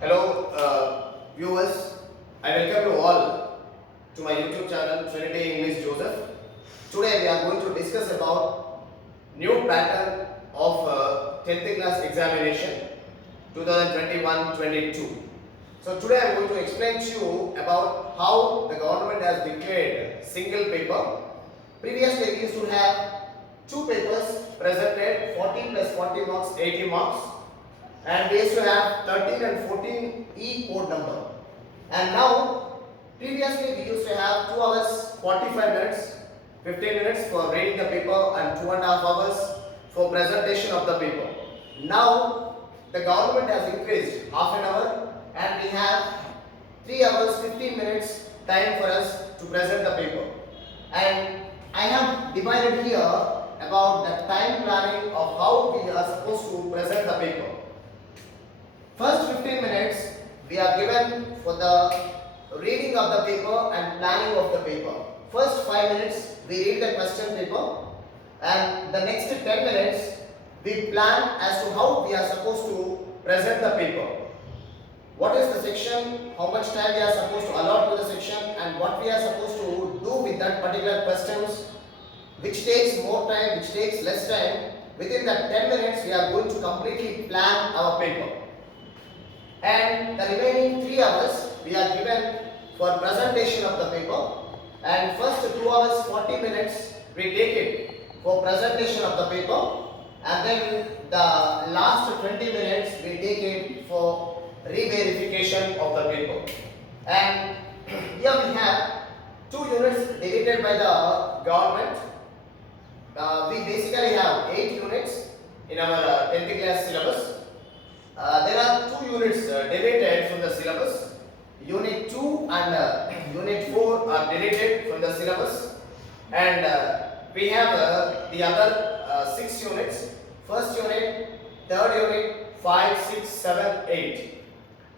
Hello, viewers. I welcome you all to my YouTube channel Trinity English Joseph. Today we are going to discuss about new pattern of 10th class examination 2021-22. So today I am going to explain to you about how the government has declared single paper. Previously we used to have two papers presented, 40 plus 40 marks, 80 marks. And we used to have 13 and 14 E code number. And now, previously we used to have 2 hours 45 minutes, 15 minutes for reading the paper and 2.5 hours for presentation of the paper. Now, the government has increased half an hour and we have 3 hours 15 minutes time for us to present the paper. And I have divided here about the time planning of how we are supposed to present the paper. First 15 minutes we are given for the reading of the paper and planning of the paper. First 5 minutes we read the question paper and the next 10 minutes we plan as to how we are supposed to present the paper. What is the section, how much time we are supposed to allot to the section and what we are supposed to do with that particular questions, which takes more time, which takes less time. Within that 10 minutes we are going to completely plan our paper. And the remaining 3 hours we are given for presentation of the paper, and first 2 hours 40 minutes we take it for presentation of the paper, and then the last 20 minutes we take it for re-verification of the paper. And here we have 2 units deleted by the government. We basically have 8 units in our 10th class syllabus. There are 2 units deleted from the syllabus. Unit 2 and Unit 4 are deleted from the syllabus. And we have the other 6 units. First unit, third unit, 5, 6, 7, 8.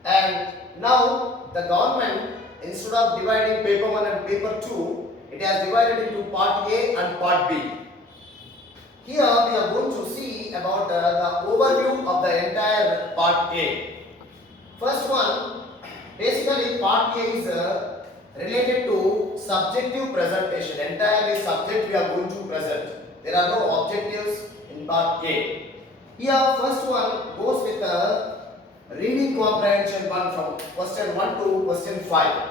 And now the government, instead of dividing paper 1 and paper 2, it has divided into part A and part B. Here we are going to see about the overview of the entire part A. First one, basically part A is related to subjective presentation. Entirely subject we are going to present. There are no objectives in part A. Here first one goes with the reading comprehension one from question 1 to question 5.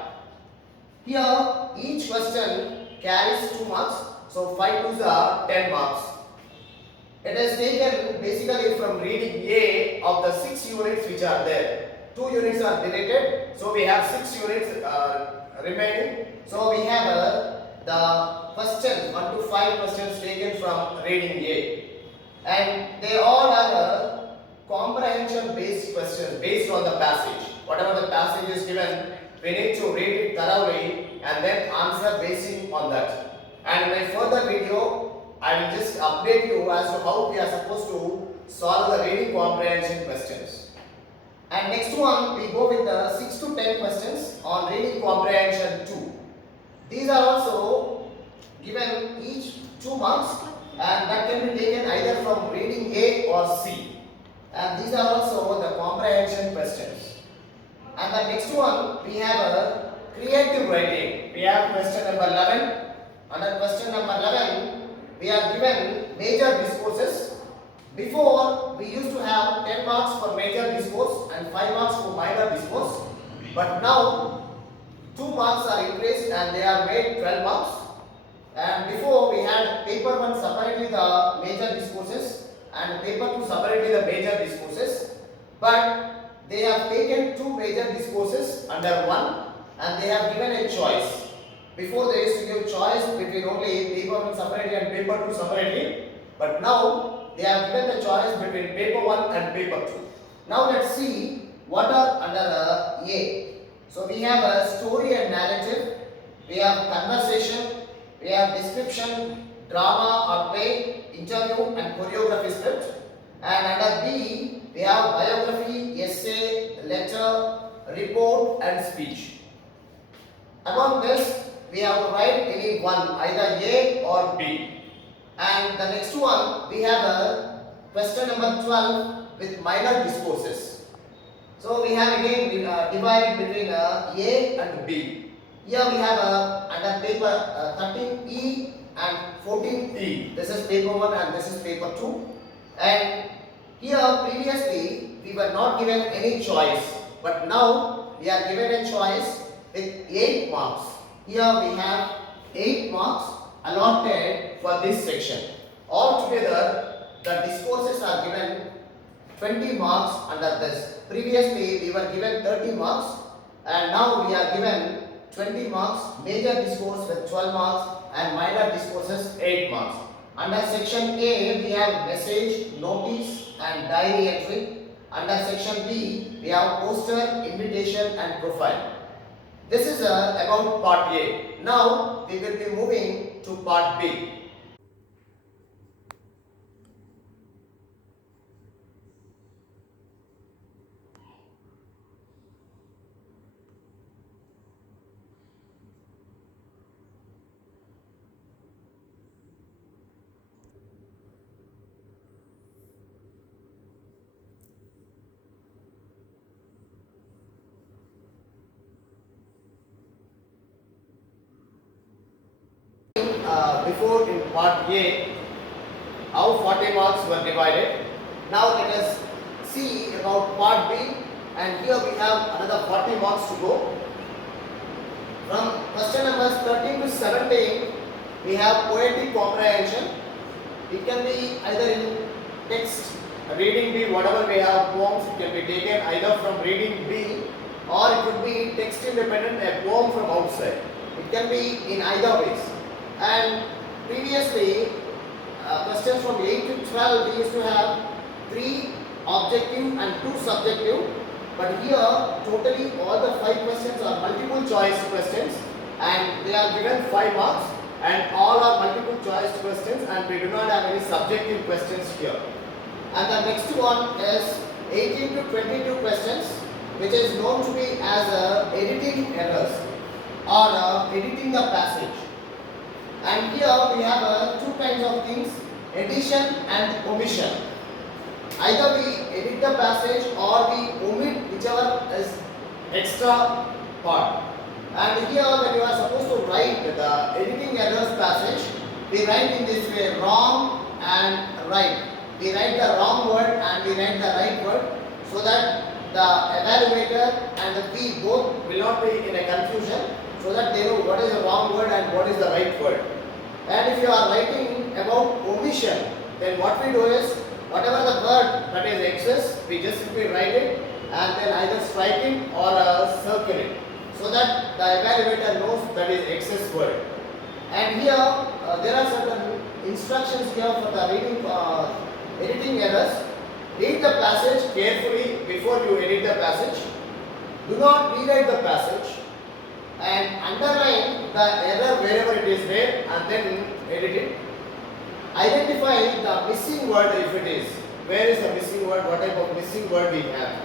Here each question carries 2 marks. So 5 2s are 10 marks. It is taken basically from reading A of the 6 units which are there. 2 units are deleted, so we have 6 units remaining. So we have the questions 1 to 5 questions taken from reading A, and they all are comprehension based questions based on the passage. Whatever the passage is given, we need to read it thoroughly and then answer basing on that. And in a further video, I will just update you as to how we are supposed to solve the reading comprehension questions. And next one, we go with the 6 to 10 questions on reading comprehension 2. These are also given each 2 marks, and that can be taken either from reading A or C. And these are also the comprehension questions. And the next one, we have a creative writing. We have question number 11. Under question number 11, we are given major discourses. Before we used to have 10 marks for major discourse and 5 marks for minor discourse, but now 2 marks are increased and they are made 12 marks. And before we had paper 1 separately the major discourses and paper 2 separately the major discourses, but they have taken 2 major discourses under one and they have given a choice. Before they used to give choice between only paper 1 separately and paper 2 separately, but now they have given the choice between paper 1 and paper 2. Now let's see what are under A. So we have a story and narrative, we have conversation, we have description, drama or play, interview and choreography script. And under B, we have biography, essay, letter, report and speech. Among this, we have to write any one, either A or B. And the next one, we have a question number 12 with minor discourses. So we have again divided between A and B. Here we have under paper 13E and 14E. This is paper 1 and this is paper 2. And here previously we were not given any choice, but now we are given a choice with 8 marks. Here we have 8 marks allotted for this section. Altogether the discourses are given 20 marks under this. Previously we were given 30 marks and now we are given 20 marks, major discourse with 12 marks and minor discourses 8 marks. Under section A we have message, notice and diary entry. Under section B we have poster, invitation and profile. This is about part A. Now we will be moving to part B. Before in part A, how 40 marks were divided. Now let us see about part B, and here we have another 40 marks to go. From question numbers 13 to 17, we have poetic comprehension. It can be either in text, reading B, whatever we have poems, it can be taken either from reading B or it could be text independent, a poem from outside. It can be in either ways. And previously, questions from 8 to 12, we used to have 3 objective and 2 subjective. But here, totally all the 5 questions are multiple choice questions and they are given 5 marks and all are multiple choice questions and we do not have any subjective questions here. And the next one is 18 to 22 questions, which is known to be as editing errors or editing the passage. And here we have 2 kinds of things, addition and omission. Either we edit the passage or we omit whichever is extra part. And here when you are supposed to write the editing errors passage, we write in this way, wrong and right. We write the wrong word and we write the right word so that the evaluator and we both will not be in a confusion, so that they know what is the wrong word and what is the right word. And if you are writing about omission, then what we do is, whatever the word that is excess, we just simply write it and then either strike it or circle it, so that the evaluator knows that is excess word. And here there are certain instructions here for the reading editing errors. Read the passage carefully before you edit the passage. Do not rewrite the passage and underline the error wherever it is there and then edit it. Identify the missing word if it is. Where is the missing word? What type of missing word we have?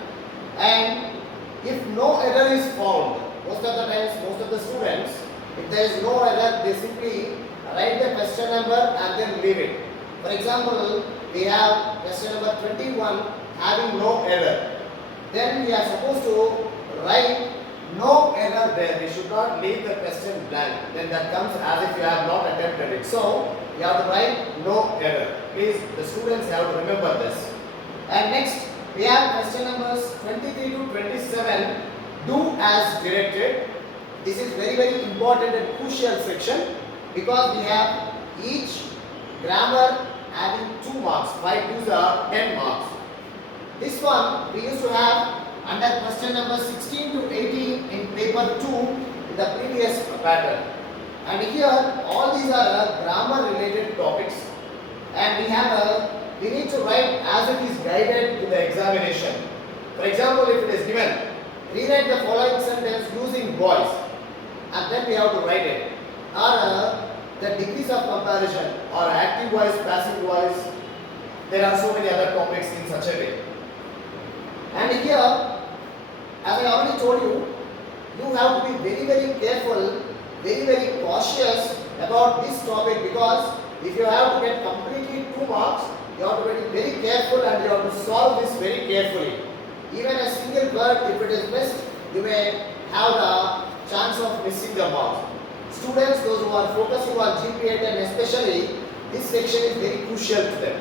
And if no error is found, most of the times, most of the students, if there is no error, they simply write the question number and then leave it. For example, we have question number 21 having no error. Then we are supposed to write no error there. We should not leave the question blank. Then that comes as if you have not attempted it. So you have to write no error. Please, the students have to remember this. And next, we have question numbers 23 to 27. Do as directed. This is very, very important and crucial section because we have each grammar having 2 marks. 5 twos are 10 marks. This one we used to have under question number 16 to 18 in paper 2 in the previous pattern. And here all these are grammar related topics and we need to write as it is guided in the examination. For example, if it is given, rewrite the following sentence using voice and then we have to write it. Or the degrees of comparison or active voice, passive voice. There are so many other topics in such a way. And here, as I already told you, you have to be very, very careful, very, very cautious about this topic because if you have to get completely 2 marks, you have to be very careful and you have to solve this very carefully. Even a single word, if it is missed, you may have the chance of missing the marks. Students, those who are focusing on GPA 10 especially, this section is very crucial to them.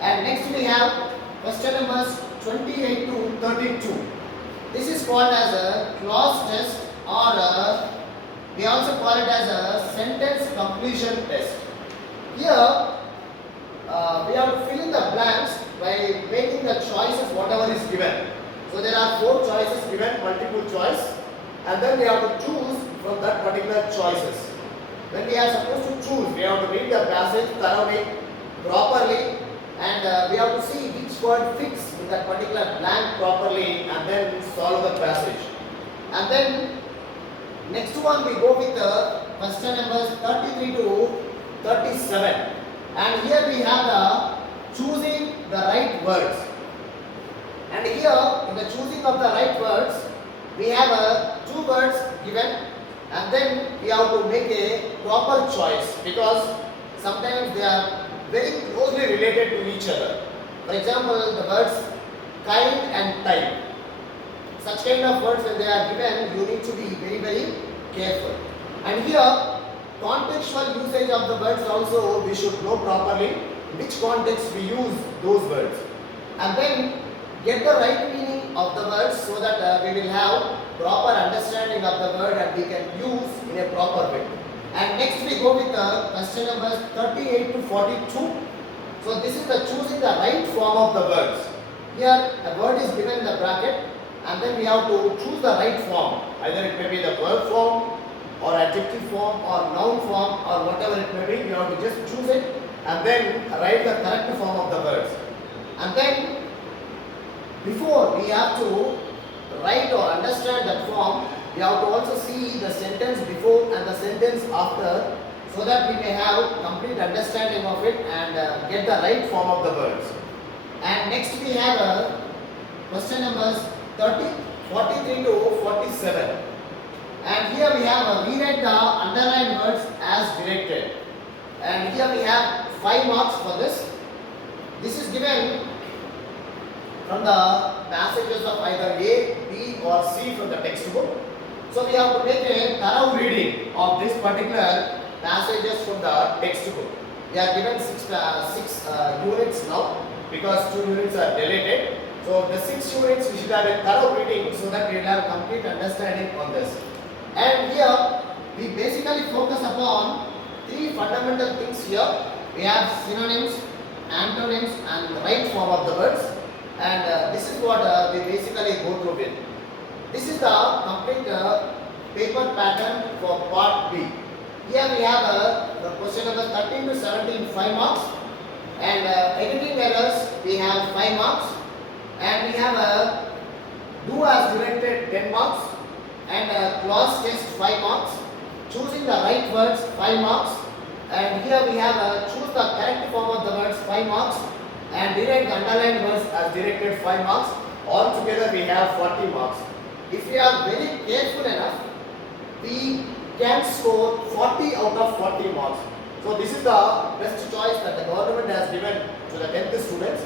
And next we have question numbers 28 to 32. This is called as a clause test, or we also call it as a sentence completion test. Here we have to fill in the blanks by making the choices whatever is given. So there are 4 choices given, multiple choice, and then we have to choose from that particular choices. When we are supposed to choose, we have to read the passage thoroughly, properly, and we have to see which word fits in that particular blank properly, and then solve the passage. And then next one we go with the question numbers 33 to 37. And here we have the choosing the right words. And here in the choosing of the right words, we have 2 words given, and then we have to make a proper choice, because sometimes they are very closely related to each other. For example, the words kind and time. Such kind of words when they are given, you need to be very, very careful. And here, contextual usage of the words also we should know properly which context we use those words. And then get the right meaning of the words so that we will have proper understanding of the word and we can use in a proper way. And next we go with the question numbers 38 to 42. So this is the choosing the right form of the words. Here a word is given in the bracket, and then we have to choose the right form. Either it may be the verb form, or adjective form, or noun form, or whatever it may be. We have to just choose it and then write the correct form of the words. And then before we have to write or understand that form, we have to also see the sentence before and the sentence after, so that we may have complete understanding of it and get the right form of the words. And next we have question numbers 43 to 47. And here we have rewrite the underlined words as directed. And here we have 5 marks for this. This is given from the passages of either A, B or C from the textbook. So we have to make a thorough reading of this particular passages from the textbook. We are given 6 units now, because 2 units are deleted. So the 6 units we should have a thorough reading so that we will have complete understanding on this. And here we basically focus upon 3 fundamental things here. We have synonyms, antonyms and the right form of the words. And this is what we basically go through with. This is the complete paper pattern for part B. Here we have the question number 13 to 17, 5 marks. And editing errors, we have 5 marks. And we have do as directed, 10 marks. And clause test, 5 marks. Choosing the right words, 5 marks. And here we have choose the correct form of the words, 5 marks. And direct the underlined words as directed, 5 marks. All together we have 40 marks. If we are very careful enough, we can score 40 out of 40 marks. So this is the best choice that the government has given to the 10th students.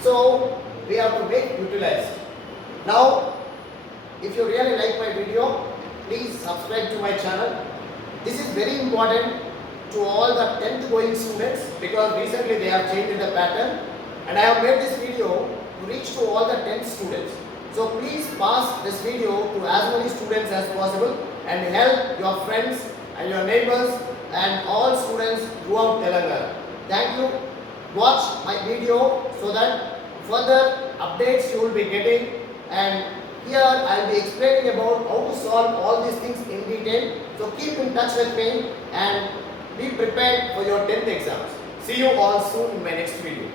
So we have to make utilized. Now, if you really like my video, please subscribe to my channel. This is very important to all the 10th going students, because recently they have changed the pattern, and I have made this video to reach to all the 10th students. So please pass this video to as many students as possible and help your friends and your neighbors and all students throughout Telangana. Thank you. Watch my video so that further updates you will be getting, and here I will be explaining about how to solve all these things in detail. So keep in touch with me and be prepared for your 10th exams. See you all soon in my next video.